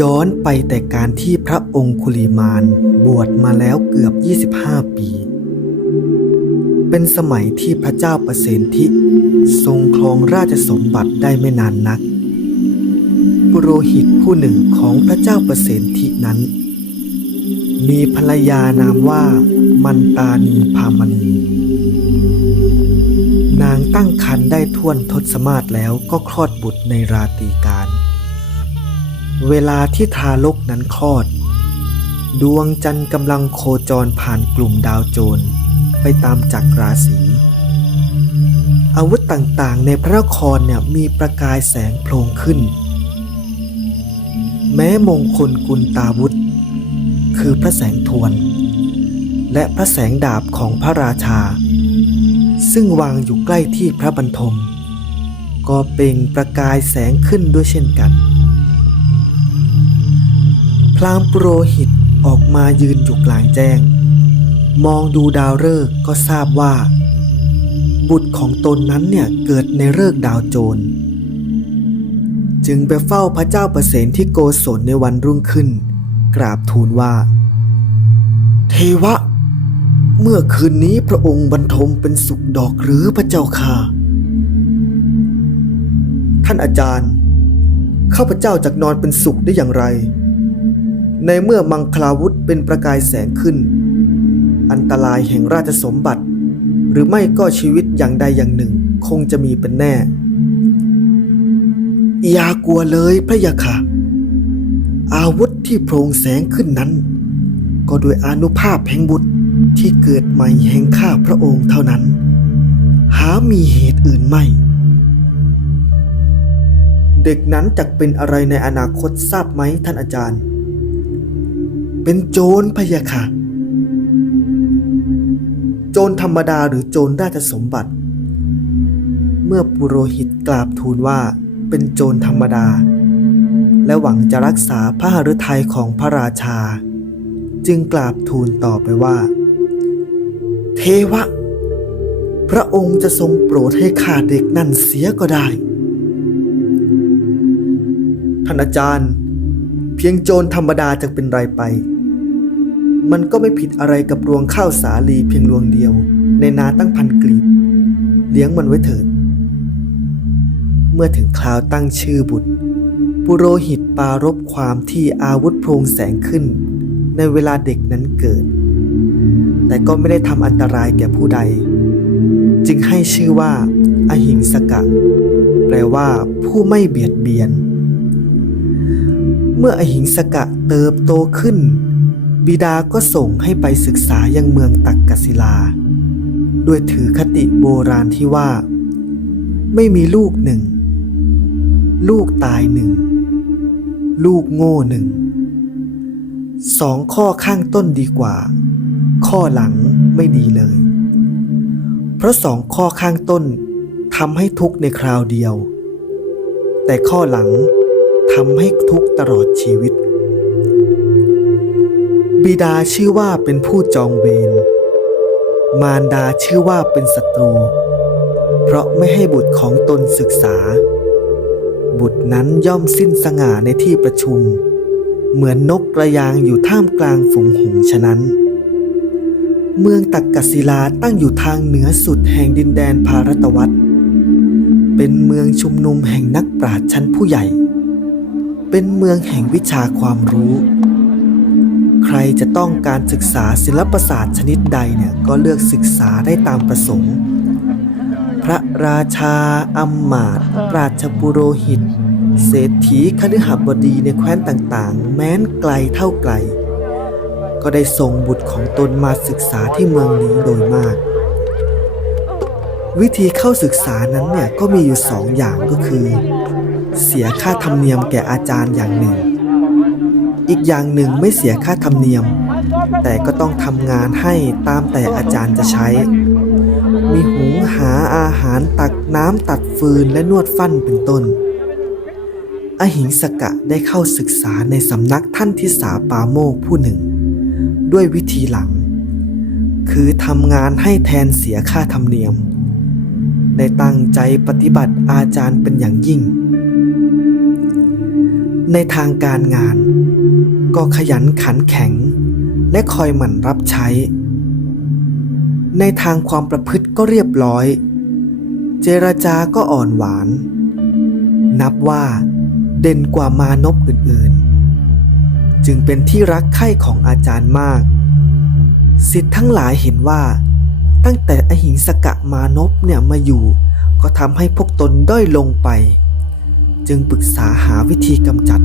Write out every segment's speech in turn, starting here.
ย้อนไปแต่การที่พระองคุลีมานบวชมาแล้วเกือบ 25 ปี เป็นสมัยที่พระเจ้าประสนทิทรงครองราชสมบัติได้ไม่นานนัก ปุโรหิตผู้หนึ่งของพระเจ้าประสนทินั้น มีภรรยานามว่ามันตานีพามณีนางตั้งครรภ์ได้ท่วนทศมาศแล้วก็คลอดบุตรในราตรีการ เวลาที่ทารกนั้นคลอด ดวงจันทร์กำลังโคจรผ่านกลุ่มดาวโจรไปตามจักรราศีอาวุธต่างๆ ในพระนครเนี่ยมีประกายแสงโผล่ขึ้น แม้มงคลกุลตาวุธ คือพระแสงทวน และพระแสงดาบของพระราชา ซึ่งวางอยู่ใกล้ที่พระบรรทม ก็เปล่งประกายแสงขึ้นด้วยเช่นกัน พรามปุโรหิตออกมายืนอยู่กลางแจ้ง มองดูดาวฤกษ์ก็ทราบว่า บุตรของตนนั้นเนี่ยเกิดในฤกษ์ดาวโจร จึงไปเฝ้าพระเจ้าประเสนที่โกศลในวันรุ่งขึ้น กราบทูลว่า เทวะ เมื่อคืนนี้พระองค์บรรทมเป็นสุขดอกหรือพระเจ้าค่ะ ท่านอาจารย์ ข้าพเจ้าจากนอนเป็นสุขได้อย่างไร ในเมื่อมังคลาวุธเป็นประกายแสงขึ้น อันตรายแห่งราชสมบัติ หรือไม่ก็ชีวิตอย่างใดอย่างหนึ่งคงจะมีเป็นแน่อย่ากลัวเลยพระยาค่ะ อาวุธที่โพรงแสงขึ้นนั้น ก็โดยอนุภาพแห่งบุตรที่เกิดใหม่แห่งข้าพระองค์เท่านั้น หามีเหตุอื่นไม่ เด็กนั้นจะเป็นอะไรในอนาคตทราบไหมท่านอาจารย์ เป็นโจรพยะค่ะ โจรธรรมดาหรือโจรราชสมบัติ เมื่อปุโรหิตกราบทูลว่าเป็นโจรธรรมดา และหวังจะรักษาพระหฤทัยของพระราชา จึงกราบทูลต่อไปว่า เทวะ พระองค์จะทรงโปรดให้ข้าเด็กนั่นเสียก็ได้ท่านอาจารย์ เพียงโจรธรรมดาจะเป็นไรไป มันก็ไม่ผิดอะไรกับรวงข้าวสาลีเพียงรวงเดียว ในนาตั้งพันกลีบ เลี้ยงมันไว้เถิด เมื่อถึงคราวตั้งชื่อบุตร ปุโรหิตปารบความที่อาวุธโพรงแสงขึ้น ในเวลาเด็กนั้นเกิด แต่ก็ไม่ได้ทำอันตรายแก่ผู้ใด จึงให้ชื่อว่าอหิงสกะ แปลว่าผู้ไม่เบียดเบียน เมื่ออหิงสกะเติบโตขึ้น บิดาก็ส่งให้ไปศึกษายังเมืองตักกศิลา ด้วยถือคติโบราณที่ว่า ไม่มีลูกหนึ่ง ลูกตายหนึ่ง ลูกโง่หนึ่ง สองข้อข้างต้นดีกว่า ข้อหลังไม่ดีเลย เพราะสองข้อข้างต้นทำให้ทุกในคราวเดียว แต่ข้อหลังทำให้ทุกตลอดชีวิต บิดาชื่อว่าเป็นผู้จองเวร มารดาชื่อว่าเป็นศัตรู เพราะไม่ให้บุตรของตนศึกษา บุตรนั้นย่อมสิ้นสง่าในที่ประชุม เหมือนนกกระยางอยู่ท่ามกลางฝูงหงส์ฉะนั้น เมืองตักกศิลาตั้งอยู่ทางเหนือสุดแห่งดินแดนภารตวัตเป็นเมืองชุมนุมแห่งนักปราชญ์ชั้นผู้ใหญ่ เป็นเมืองแห่งวิชาความรู้ รจะต้องการศึกษาศิลปศาสตร์ชนิดใดเนี่ยก็เลือกศึกษาได้ตามประสงค์ พระราชาอัมมาตราชบุโรหิต เศรษฐีคฤหบดีในแคว้นต่างๆ แม้นไกลเท่าไกล ก็ได้ส่งบุตรของตนมาศึกษาที่เมืองนี้โดยมาก วิธีเข้าศึกษานั้นเนี่ยก็มีอยู่สองอย่างก็คือ เสียค่าธรรมเนียมแก่อาจารย์อย่างหนึ่ง อีกอย่างหนึ่งไม่เสียค่าธรรมเนียม แต่ก็ต้องทำงานให้ตามแต่อาจารย์จะใช้ มีหุงหาอาหารตักน้ำตัดฟืนและนวดฟั่นเป็นต้น อหิงสกะได้เข้าศึกษาในสำนักท่านทิสาปาโมกผู้หนึ่ง ด้วยวิธีหลัง คือทำงานให้แทนเสียค่าธรรมเนียม ได้ตั้งใจปฏิบัติอาจารย์เป็นอย่างยิ่ง ในทางการงาน ก็ขยันขันแข็ง และคอยหมั่นรับใช้ ในทางความประพฤติก็เรียบร้อย เจรจาก็อ่อนหวาน นับว่าเด่นกว่ามานพอื่นๆ จึงเป็นที่รักใคร่ของอาจารย์มาก สิทธิ์ทั้งหลายเห็นว่าตั้งแต่อหิงสกะมานพเนี่ยมาอยู่ ก็ทำให้พวกตนด้อยลงไป จึงปรึกษาหาวิธีกำจัด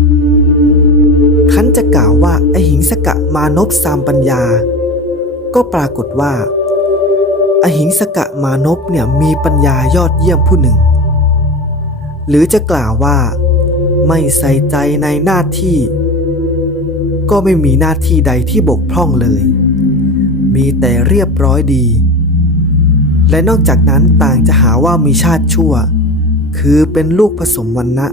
คันจะกล่าวว่าอหิงสกะมานพสามปัญญา ก็ปรากฏว่า อหิงสกะมานพเนี่ยมีปัญญายอดเยี่ยมผู้หนึ่ง หรือจะกล่าวว่าไม่ใส่ใจในหน้าที่ ก็ไม่มีหน้าที่ใดที่บกพร่องเลย มีแต่เรียบร้อยดี และนอกจากนั้นต่างจะหาว่ามีชาติชั่ว คือเป็นลูกผสมวันนะ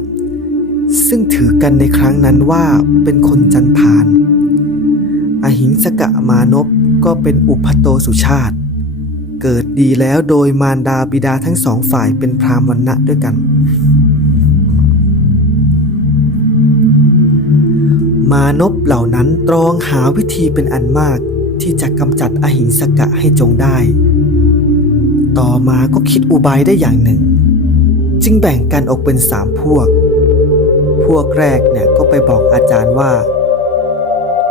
ซึ่งถือกันในครั้งนั้นว่าเป็นคนจันทาน อหิงสกะมานพก็เป็นอุปโตสุชาติ เกิดดีแล้วโดยมารดาบิดาทั้งสองฝ่ายเป็นพรามวันนะด้วยกัน มานพเหล่านั้นตรองหาวิธีเป็นอันมากที่จะกำจัดอหิงสกะให้จงได้ ต่อมาก็คิดอุบายได้อย่างหนึ่ง จึงแบ่งกันออกเป็นสามพวก พวกแรกเนี่ยก็ไปบอกอาจารย์ว่า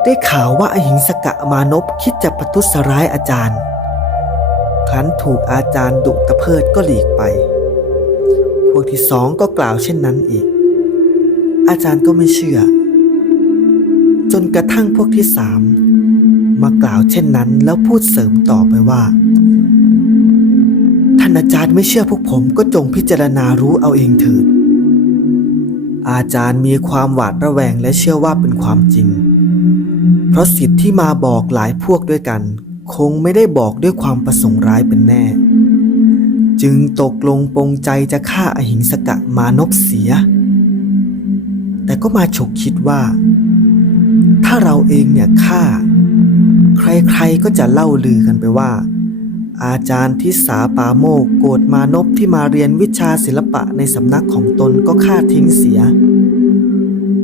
ได้ข่าวว่าอหิงสกะมานพคิดจะประทุษร้ายอาจารย์ ครั้นถูกอาจารย์ดุตะเพิดก็หลีกไป พวกที่สองก็กล่าวเช่นนั้นอีก อาจารย์ก็ไม่เชื่อ จนกระทั่งพวกที่สามมากล่าวเช่นนั้นแล้วพูดเสริมต่อไปว่า ท่านอาจารย์ไม่เชื่อพวกผมก็จงพิจารณารู้เอาเองเถิด อาจารย์มีความหวาดระแวงและเชื่อว่าเป็นความจริง เพราะสิทธิ์ที่มาบอกหลายพวกด้วยกัน คงไม่ได้บอกด้วยความประสงค์ร้ายเป็นแน่ จึงตกลงปงใจจะฆ่าอหิงสกะมานพเสีย แต่ก็มาฉกคิดว่า ถ้าเราเองเนี่ยฆ่า ใครๆก็จะเล่าลือกันไปว่า อาจารย์ทิสาปาโมกโกรธมานพที่มาเรียนวิชาศิลปะในสำนักของตนก็ฆ่าทิ้งเสีย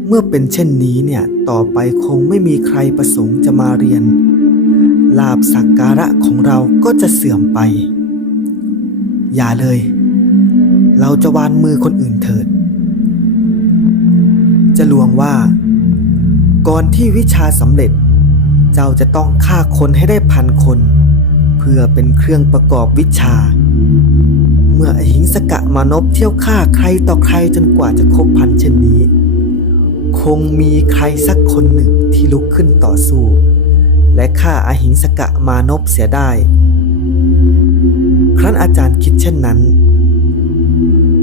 เมื่อเป็นเช่นนี้เนี่ย ต่อไปคงไม่มีใครประสงค์จะมาเรียน ลาบสักการะของเราก็จะเสื่อมไป อย่าเลย เราจะวานมือคนอื่นเถิด จะลวงว่า ก่อนที่วิชาสำเร็จ เจ้าจะต้องฆ่าคนให้ได้พันคน เพื่อเป็นเครื่องประกอบวิชา เมื่ออหิงสกะมานพเที่ยวฆ่าใครต่อใครจนกว่าจะครบพันเช่นนี้ คงมีใครสักคนหนึ่งที่ลุกขึ้นต่อสู้ และฆ่าอาหิงสกะมานพเสียได้ ครั้นอาจารย์คิดเช่นนั้น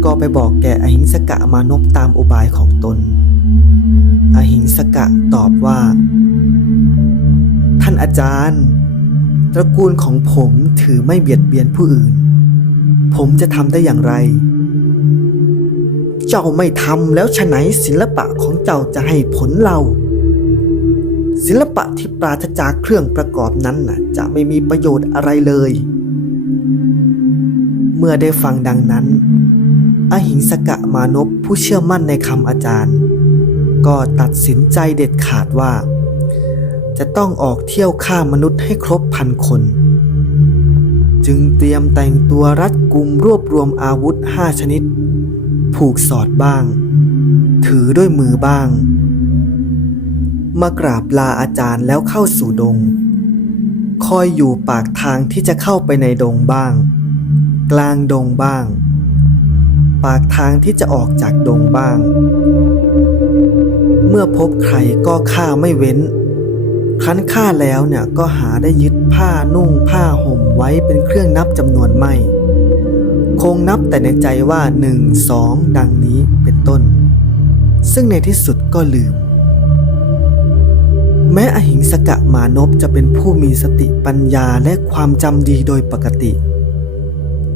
ก็ไปบอกแก่อหิงสกะมานพตามอุบายของตน อหิงสกะตอบว่า ท่านอาจารย์ ตระกูลของผมถือไม่เบียดเบียนผู้อื่น ผมจะทำได้อย่างไร เจ้าไม่ทำแล้วฉไหนศิลปะของเจ้าจะให้ผลเราศิลปะที่ปราศจากเครื่องประกอบนั้นน่ะ จะไม่มีประโยชน์อะไรเลย เมื่อได้ฟังดังนั้น อหิงสกะมานพผู้เชื่อมั่นในคำอาจารย์ ก็ตัดสินใจเด็ดขาดว่า จะต้องออกเที่ยวฆ่ามนุษย์ให้ครบพันคน จึงเตรียมแต่งตัวรัดกุมรวบรวมอาวุธห้าชนิด ผูกสอดบ้าง ถือด้วยมือบ้าง มากราบลาอาจารย์แล้วเข้าสู่ดง คอยอยู่ปากทางที่จะเข้าไปในดงบ้าง กลางดงบ้าง ปากทางที่จะออกจากดงบ้าง เมื่อพบใครก็ฆ่าไม่เว้น คั้นฆ่าแล้วเนี่ยก็หาได้ยึดผ้านุ่งผ้าห่มไว้เป็นเครื่องนับจำนวนไม่ คงนับแต่ในใจว่าหนึ่งสองดังนี้เป็นต้น ซึ่งในที่สุดก็ลืม แม้อหิงสกะมานพจะเป็นผู้มีสติปัญญาและความจำดีโดยปกติ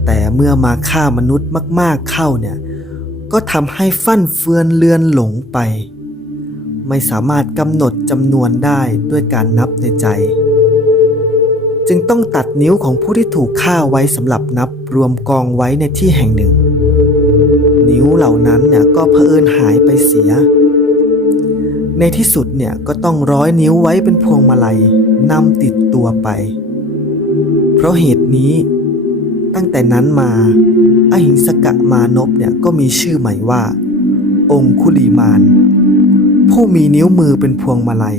แต่เมื่อมาฆ่ามนุษย์มากๆเข้าเนี่ย ก็ทำให้ฟั่นเฟือนเลือนหลงไป ไม่สามารถกำหนดจำนวนได้ด้วยการนับในใจ จึงต้องตัดนิ้วของผู้ที่ถูกฆ่าไว้สำหรับนับรวมกองไว้ในที่แห่งหนึ่ง นิ้วเหล่านั้นเนี่ยก็เผอิญหายไปเสีย ในที่สุดเนี่ยก็ต้องร้อยนิ้วไว้เป็นพวงมาลัยนำติดตัวไป เพราะเหตุนี้ตั้งแต่นั้นมาอหิงสกะมานพเนี่ยก็มีชื่อใหม่ว่า องคุลีมาน ผู้มีนิ้วมือเป็นพวงมาลัย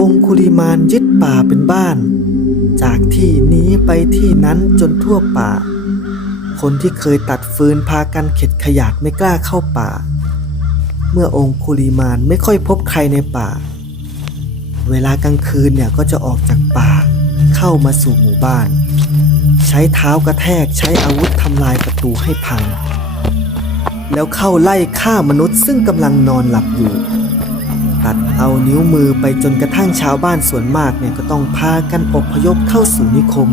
องคุลิมานยึดป่าเป็นบ้าน จากที่นี้ไปที่นั้นจนทั่วป่า คนที่เคยตัดฟืนพากันเข็ดขยาดไม่กล้าเข้าป่า เมื่อองคุลิมานไม่ค่อยพบใครในป่า เวลากลางคืนเนี่ยก็จะออกจากป่าเข้ามาสู่หมู่บ้าน ใช้เท้ากระแทกใช้อาวุธทำลายประตูให้พัง แล้วเข้าไล่ฆ่ามนุษย์ซึ่งกำลังนอนหลับอยู่ ตัดเอานิ้วมือไปจนกระทั่งชาวบ้านส่วนมากเนี่ยก็ต้องพากันอพยพเข้าสู่นิคม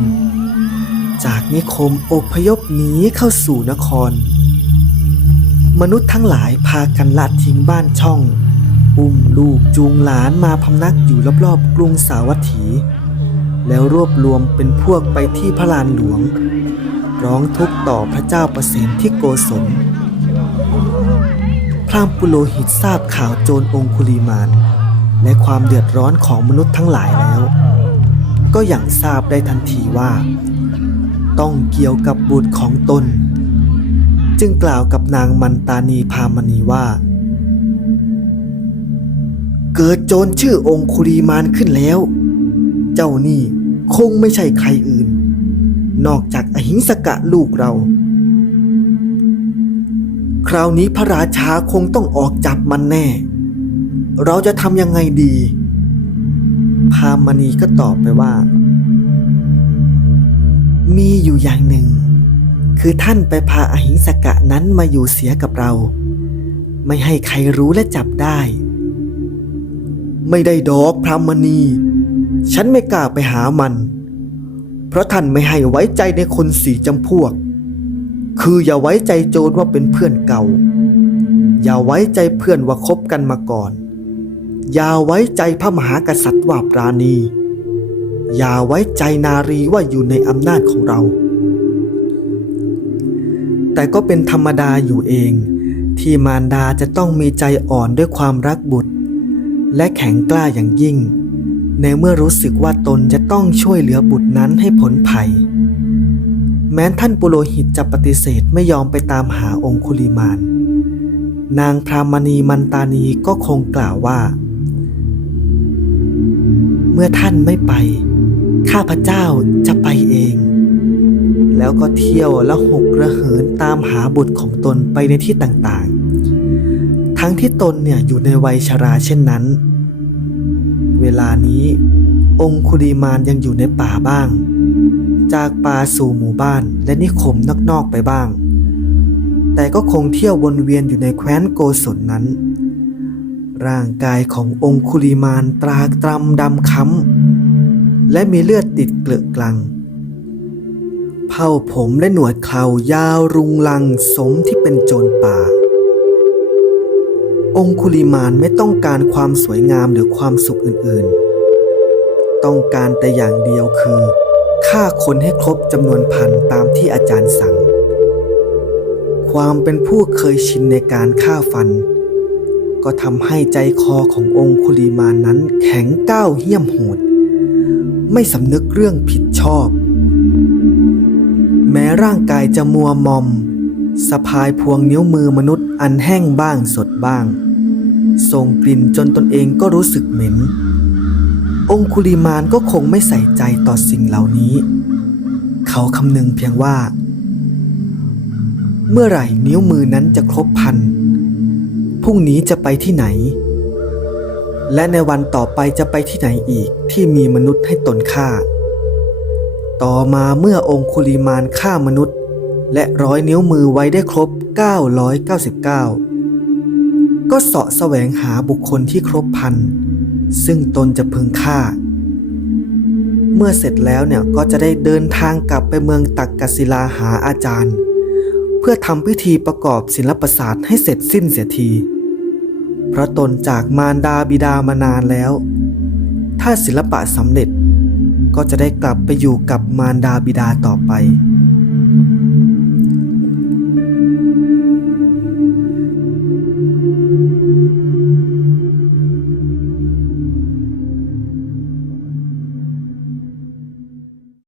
จากนิคมอพยพหนีเข้าสู่นคร มนุษย์ทั้งหลายพากันละทิ้งบ้านช่อง อุ้มลูกจูงหลานมาพำนักอยู่รอบๆกรุงสาวัตถี แล้วรวบรวมเป็นพวกไปที่พระลานหลวง ร้องทุกข์ต่อพระเจ้าประสิทธิที่โกศล พราหมณ์ปุโรหิตทราบข่าวโจรองคุลีมาน และความเดือดร้อนของมนุษย์ทั้งหลายแล้ว ก็อย่างทราบได้ทันทีว่า ต้องเกี่ยวกับบุตรของตน จึงกล่าวกับนางมันตานีพามณีว่า เกิดโจรชื่อองคุลีมานขึ้นแล้ว เจ้านี่คงไม่ใช่ใครอื่น นอกจากอหิงสกะลูกเรา คราวนี้พระราชาคงต้องออกจับมันแน่ เราจะทำยังไงดี พามณีก็ตอบไปว่า มีอยู่อย่างหนึ่ง คือท่านไปพาอหิงสกะนั้นมาอยู่เสียกับเรา ไม่ให้ใครรู้และจับได้ ไม่ได้ดอกพรามณี ฉันไม่กล้าไปหามัน เพราะท่านไม่ให้ไว้ใจในคนสีจำพวก คืออย่าไว้ใจโจรว่าเป็นเพื่อนเก่า อย่าไว้ใจเพื่อนว่าคบกันมาก่อน อย่าไว้ใจพระมหากษัตริย์ว่าปราณี อย่าไว้ใจนารีว่าอยู่ในอำนาจของเรา แต่ก็เป็นธรรมดาอยู่เอง ที่มารดาจะต้องมีใจอ่อนด้วยความรักบุตร และแข็งกล้าอย่างยิ่ง ในเมื่อรู้สึกว่าตนจะต้องช่วยเหลือบุตรนั้นให้พ้นภัย แม้ท่านปุโรหิตจะปฏิเสธไม่ยอมไปตามหาองคุลิมาน นางพรามณีมันตานีก็คงกล่าวว่า เมื่อท่านไม่ไป ข้าพเจ้าจะไปเอง แล้วก็เที่ยวและหกระเหินตามหาบุตรของตนไปในที่ต่างๆ ทั้งที่ตนเนี่ยอยู่ในวัยชราเช่นนั้น เวลานี้องคุลีมานยังอยู่ในป่าบ้าง จากป่าสู่หมู่บ้านและนิคมนอกๆไปบ้าง แต่ก็คงเที่ยววนเวียนอยู่ในแคว้นโกศลนั้น ร่างกายขององคุลีมานตรากตรำดำค้ำและมีเลือดติดเกลือกลัง เผ้าผมและหนวดเครายาวรุงลังสมที่เป็นโจรป่า องคุลิมานไม่ต้องการความสวยงามหรือความสุขอื่นๆ ต้องการแต่อย่างเดียวคือ ฆ่าคนให้ครบจำนวนพันตามที่อาจารย์สั่ง ความเป็นผู้เคยชินในการฆ่าฟัน ก็ทำให้ใจคอขององคุลิมานนั้นแข็งก้าวเหี้ยมโหด ไม่สำนึกเรื่องผิดชอบ แม้ร่างกายจะมัวมอม สะพายพวงนิ้วมือมนุษย์อันแห้งบ้างสดบ้าง ส่งกลิ่นจนตนเองก็รู้สึกเหม็น องคุลิมานก็คงไม่ใส่ใจต่อสิ่งเหล่านี้ เขาคำนึงเพียงว่า เมื่อไหร่นิ้วมือนั้นจะครบพันพรุ่งนี้จะไปที่ไหน และในวันต่อไปจะไปที่ไหนอีกที่มีมนุษย์ให้ตนฆ่า ต่อมาเมื่อองคุลิมานฆ่ามนุษย์ และร้อยนิ้วมือไว้ได้ครบ 999 ก็เสาะแสวงหาบุคคลที่ครบพัน ซึ่งตนจะพึงฆ่า เมื่อเสร็จแล้วเนี่ยก็จะได้เดินทางกลับไปเมืองตักกศิลาหาอาจารย์ เพื่อทำพิธีประกอบศิลปศาสตร์ให้เสร็จสิ้นเสียที เพราะตนจากมารดาบิดามานานแล้ว ถ้าศิลปะสำเร็จก็จะได้กลับไปอยู่กับมารดาบิดาต่อไป